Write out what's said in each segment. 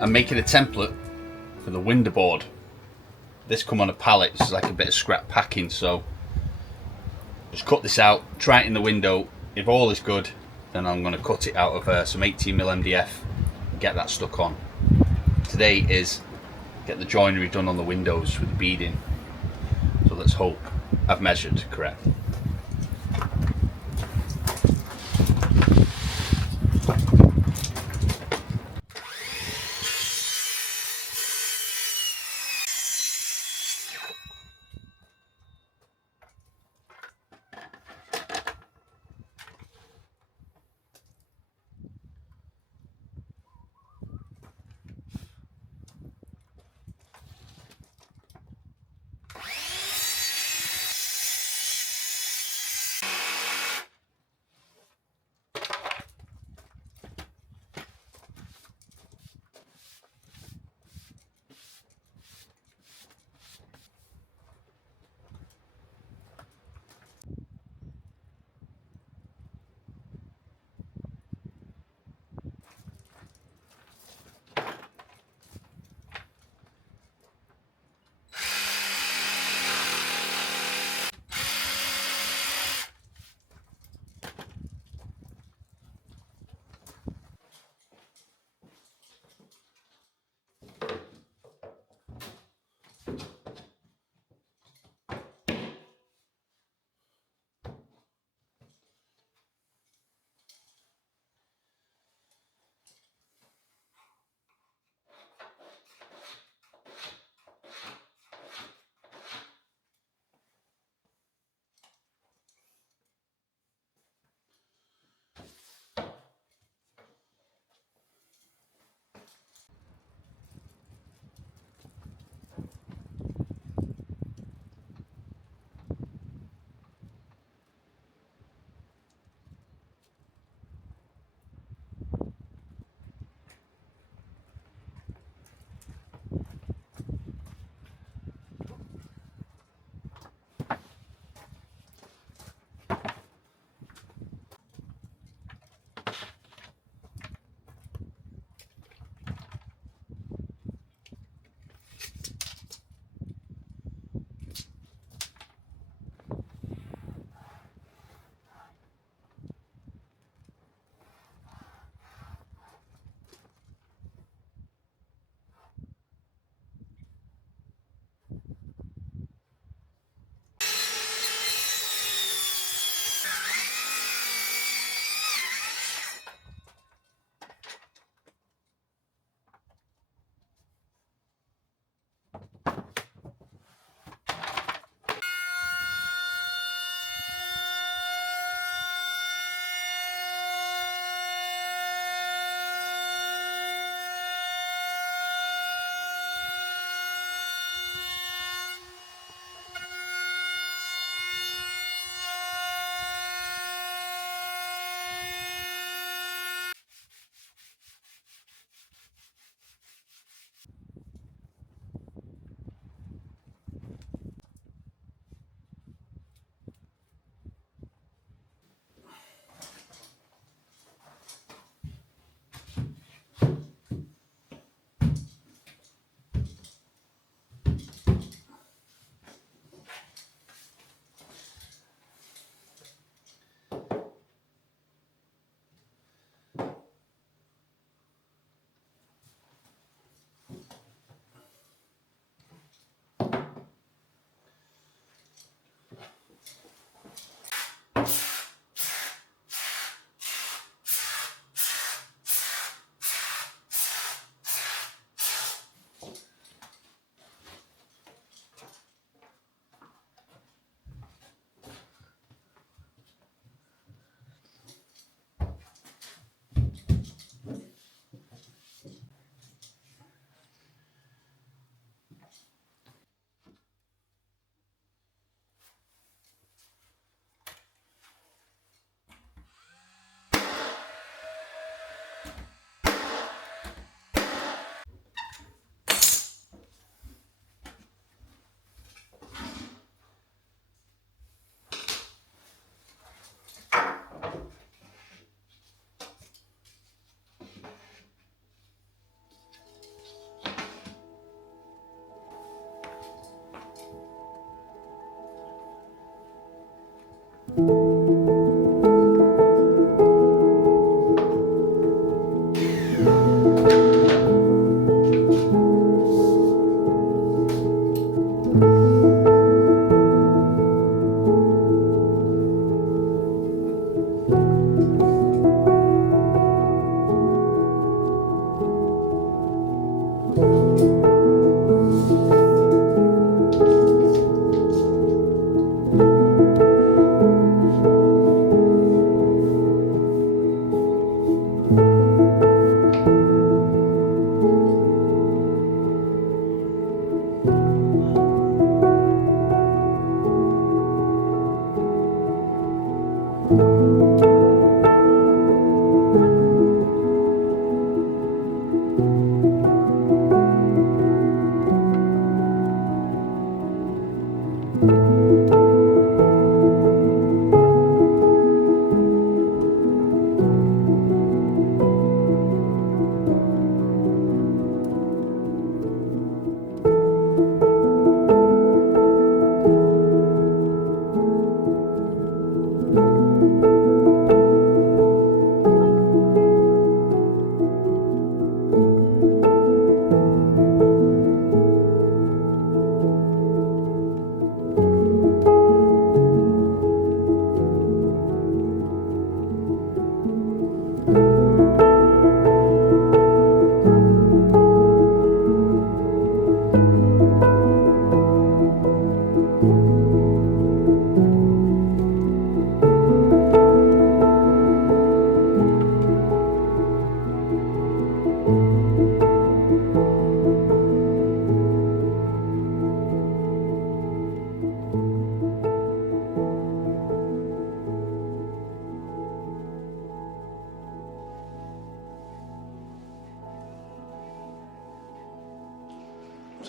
I'm making a template for the window board. This come on a pallet, it's like a bit of scrap packing, so just cut this out, try it in the window. If all is good, then I'm going to cut it out of some 18mm MDF and get that stuck on. Today is get the joinery done on the windows with the beading, so let's hope I've measured correct.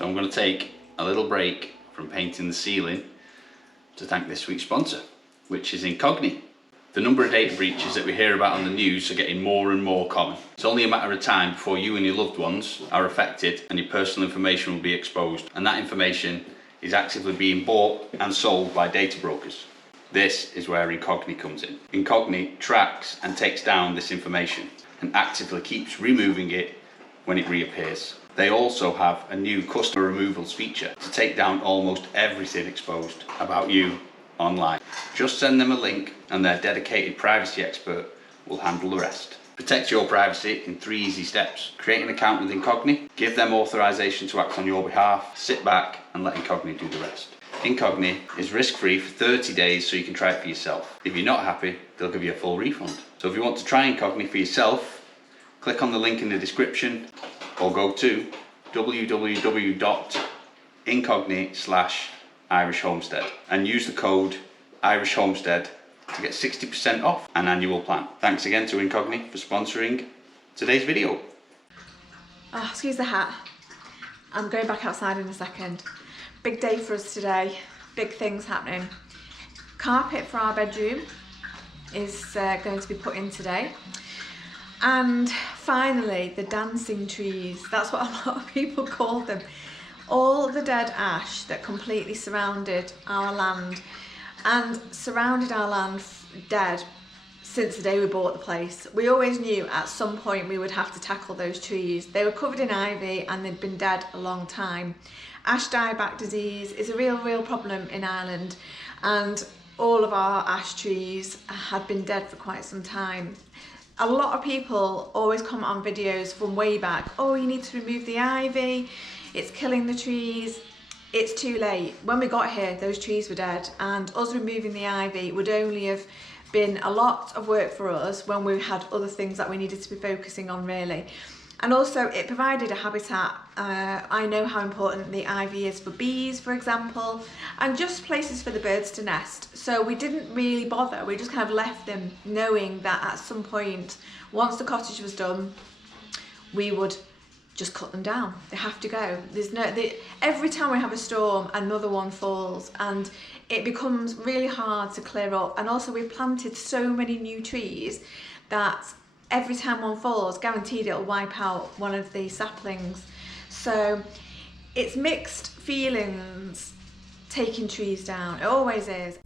I'm going to take a little break from painting the ceiling to thank this week's sponsor, which is Incogni. The number of data breaches that we hear about on the news are getting more and more common. It's only a matter of time before you and your loved ones are affected and your personal information will be exposed, and that information is actively being bought and sold by data brokers. This is where Incogni comes in. Incogni tracks and takes down this information and actively keeps removing it when it reappears. They also have a new customer removals feature to take down almost everything exposed about you online. Just send them a link and their dedicated privacy expert will handle the rest. Protect your privacy in 3 easy steps. Create an account with Incogni, give them authorization to act on your behalf, sit back and let Incogni do the rest. Incogni is risk-free for 30 days so you can try it for yourself. If you're not happy, they'll give you a full refund. So if you want to try Incogni for yourself, click on the link in the description or go to www.incogni/Irish Homestead and use the code Irish Homestead to get 60% off an annual plan. Thanks again to Incogni for sponsoring today's video. Oh, excuse the hat. I'm going back outside in a second. Big day for us today. Big things happening. Carpet for our bedroom is going to be put in today. And finally, the dancing trees. That's what a lot of people call them. All the dead ash that completely surrounded our land and surrounded our land dead since the day we bought the place. We always knew at some point we would have to tackle those trees. They were covered in ivy and they'd been dead a long time. Ash dieback disease is a real problem in Ireland, and all of our ash trees had been dead for quite some time. A lot of people always comment on videos from way back, oh, you need to remove the ivy, it's killing the trees. It's too late. When we got here, those trees were dead, and us removing the ivy would only have been a lot of work for us when we had other things that we needed to be focusing on, really. And also it provided a habitat. I know how important the ivy is for bees, for example, and just places for the birds to nest. So we didn't really bother. We just kind of left them knowing that at some point, once the cottage was done, we would just cut them down. They have to go. Every time we have a storm, another one falls, and it becomes really hard to clear up. And also we've planted so many new trees that every time one falls, guaranteed it'll wipe out one of the saplings. So it's mixed feelings taking trees down. It always is.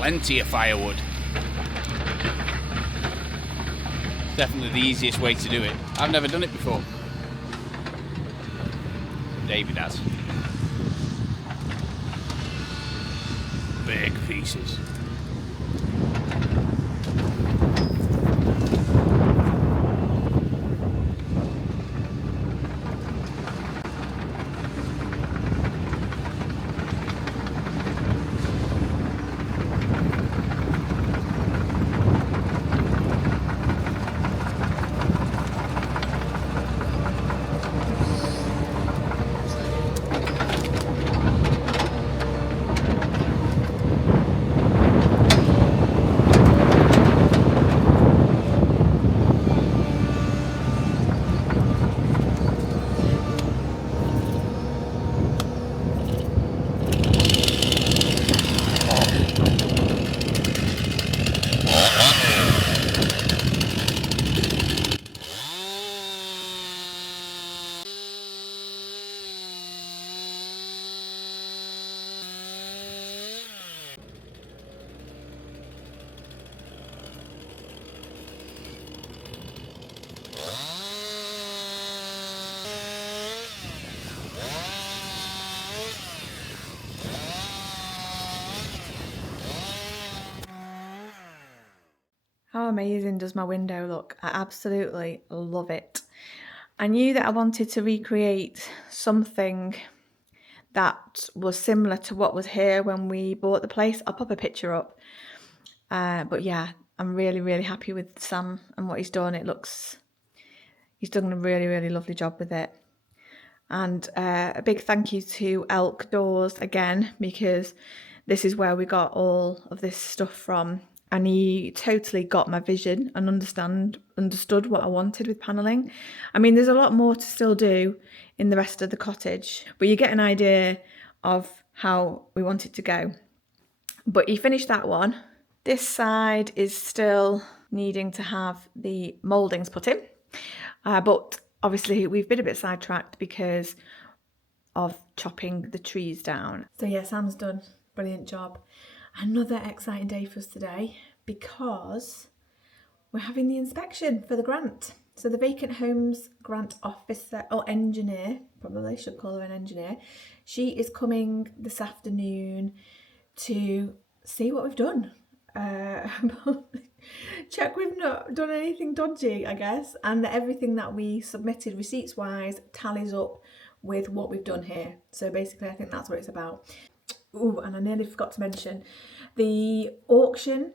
plenty of firewood. Definitely the easiest way to do it. I've never done it before. David has. Big pieces. How amazing does my window look? I absolutely love it. I knew that I wanted to recreate something that was similar to what was here when we bought the place. I'll pop a picture up. But yeah, I'm really, really happy with Sam and what he's done. He's done a really, really lovely job with it. And a big thank you to Elk Doors again, because this is where we got all of this stuff from. And he totally got my vision and understood what I wanted with panelling. I mean, there's a lot more to still do in the rest of the cottage, but you get an idea of how we want it to go. But he finished that one. This side is still needing to have the mouldings put in, but obviously we've been a bit sidetracked because of chopping the trees down. So yeah, Sam's done a brilliant job. Another exciting day for us today because we're having the inspection for the grant. So the Vacant Homes Grant Officer, or engineer, probably should call her an engineer, she is coming this afternoon to see what we've done. Check we've not done anything dodgy, I guess, and that everything that we submitted receipts wise tallies up with what we've done here. So basically I think that's what it's about. Oh, and I nearly forgot to mention the auction.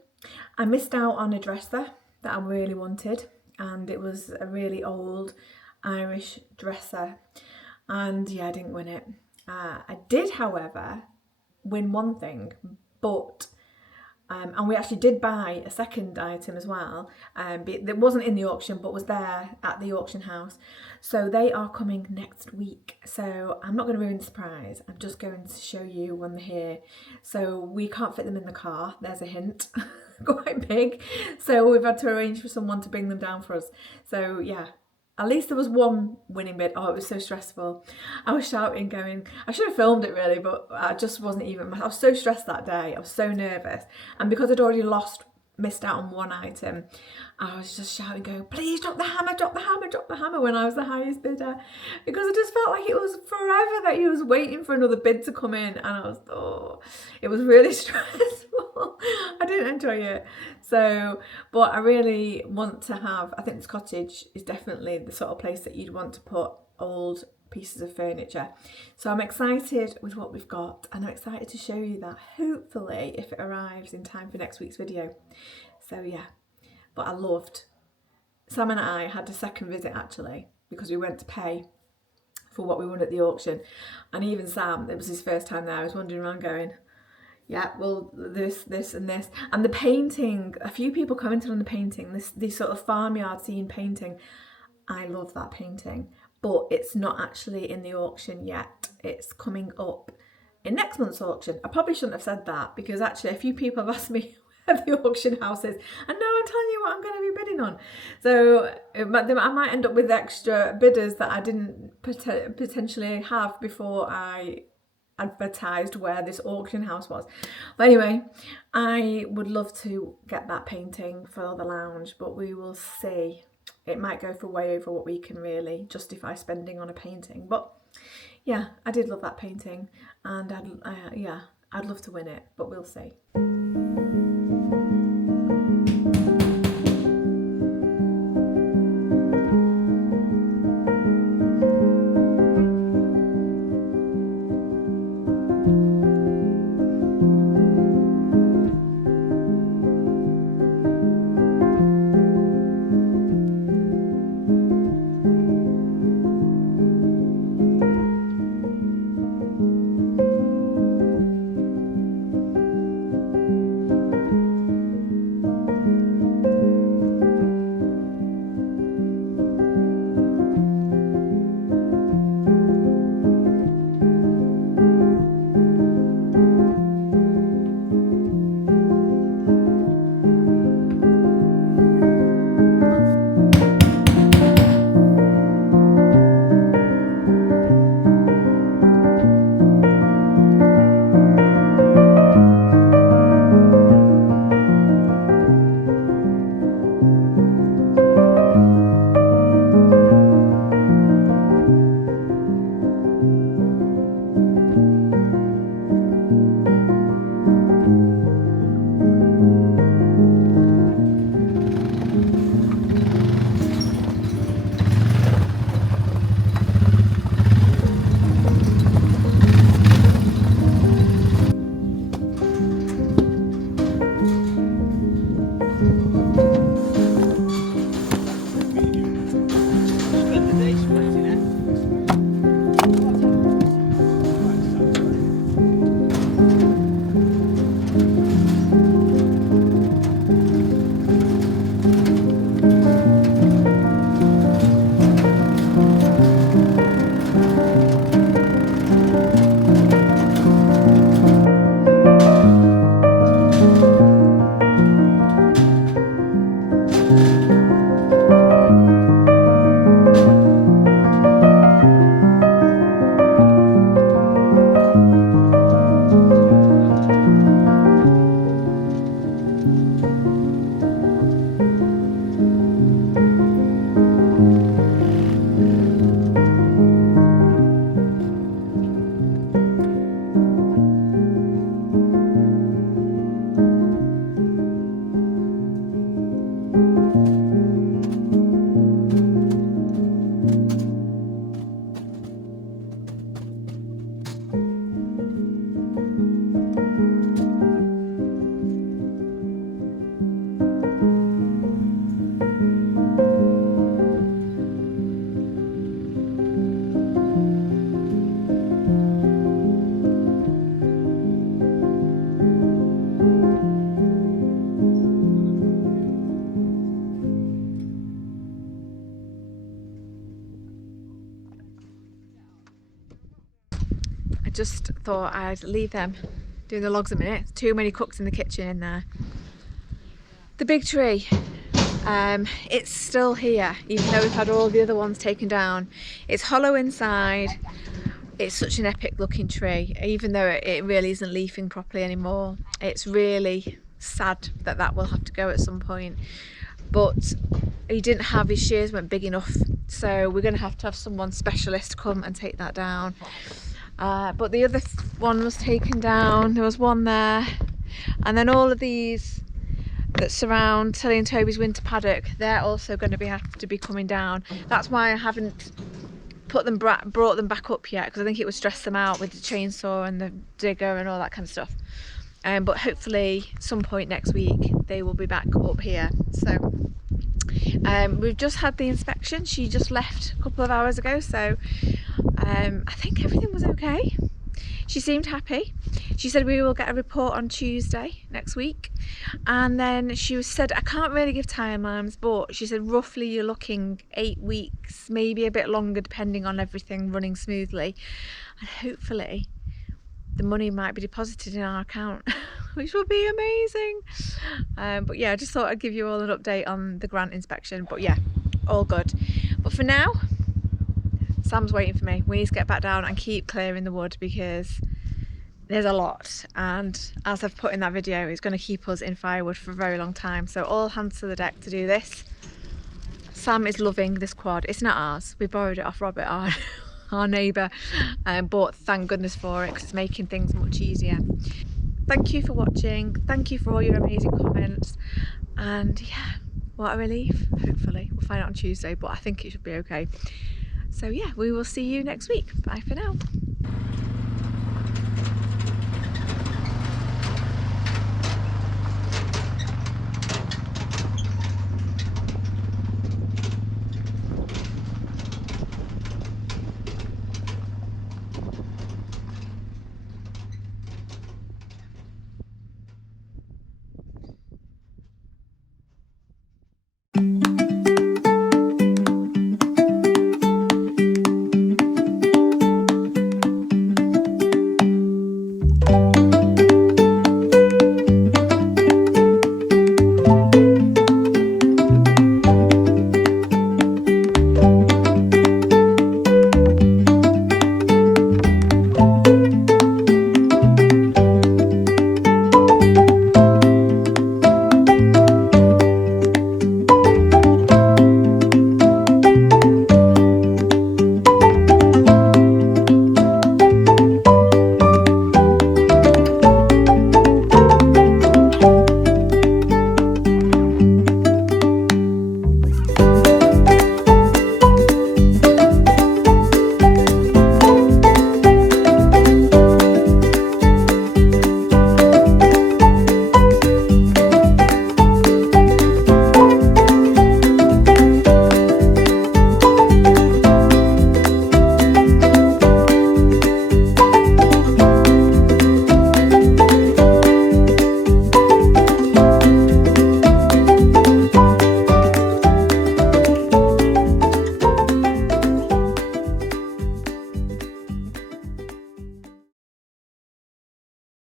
I missed out on a dresser that I really wanted, and it was a really old Irish dresser, and yeah, I didn't win it. I did, however, win one thing, but and we actually did buy a second item as well. That wasn't in the auction, but was there at the auction house. So they are coming next week. So I'm not going to ruin the surprise. I'm just going to show you when they're here. So we can't fit them in the car. There's a hint. Quite big. So we've had to arrange for someone to bring them down for us. So yeah. At least there was one winning bid. Oh, it was so stressful. I was shouting, going, I should have filmed it really, but I just wasn't even, I was so stressed that day. I was so nervous. And because I'd already missed out on one item, I was just shouting, going, please drop the hammer, drop the hammer, drop the hammer, when I was the highest bidder. Because I just felt like it was forever that he was waiting for another bid to come in. And it was really stressful. I didn't enjoy it. So, but I really want to have, I think this cottage is definitely the sort of place that you'd want to put old pieces of furniture. So I'm excited with what we've got, and I'm excited to show you that, hopefully, if it arrives in time for next week's video. So yeah, but I loved, Sam and I had a second visit actually, because we went to pay for what we won at the auction, and even Sam, it was his first time there, I was wandering around going, yeah, well, this and this. And the painting, a few people commented on the painting, this sort of farmyard scene painting. I love that painting, but it's not actually in the auction yet. It's coming up in next month's auction. I probably shouldn't have said that, because actually a few people have asked me where the auction house is, and now I'm telling you what I'm going to be bidding on. So I might end up with extra bidders that I didn't potentially have before I advertised where this auction house was. But anyway, I would love to get that painting for the lounge, but we will see. It might go for way over what we can really justify spending on a painting. But yeah, I did love that painting, and I'd love to win it, but we'll see. Just thought I'd leave them doing the logs a minute. Too many cooks in the kitchen in there. The big tree, it's still here, even though we've had all the other ones taken down. It's hollow inside. It's such an epic looking tree, even though it really isn't leafing properly anymore. It's really sad that that will have to go at some point. But he didn't have, his shears weren't big enough, so we're going to have someone specialist come and take that down. But the other one was taken down. There was one there, and then all of these that surround Tilly and Toby's winter paddock, they're also going to have to be coming down. That's why I haven't brought them back up yet, because I think it would stress them out with the chainsaw and the digger and all that kind of stuff. But hopefully some point next week they will be back up here. So we've just had the inspection. She just left a couple of hours ago, so I think everything was okay. She seemed happy. She said we will get a report on Tuesday next week, and then she said, I can't really give timelines, but she said roughly you're looking 8 weeks, maybe a bit longer, depending on everything running smoothly, and hopefully the money might be deposited in our account, which will be amazing. But yeah, I just thought I'd give you all an update on the grant inspection. But yeah, all good. But for now, Sam's waiting for me. We need to get back down and keep clearing the wood, because there's a lot, and as I've put in that video, it's going to keep us in firewood for a very long time, so all hands to the deck to do this. Sam is loving this quad. It's not ours, we borrowed it off Robert, our neighbour, but thank goodness for it because it's making things much easier. Thank you for watching, thank you for all your amazing comments, and yeah, what a relief. Hopefully we'll find out on Tuesday, but I think it should be okay. So yeah, we will see you next week. Bye for now.